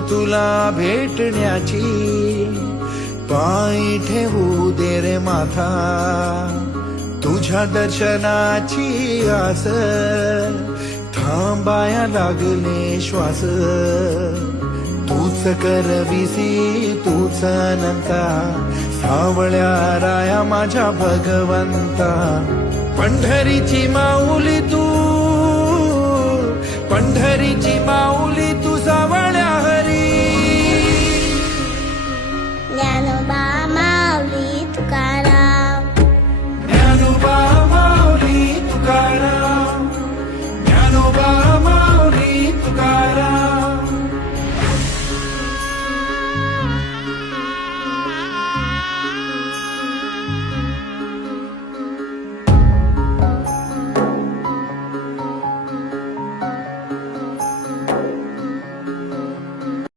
तुला भेटण्याची, पायी ठेवू दे रे माथा तुझ्या दर्शनाची आस, थांबाया लागले श्वास, तूच करविसी तूच अनंता, सावळ्या राया माझ्या भगवंता. पंढरीची माऊली तू, पंढरीची माऊली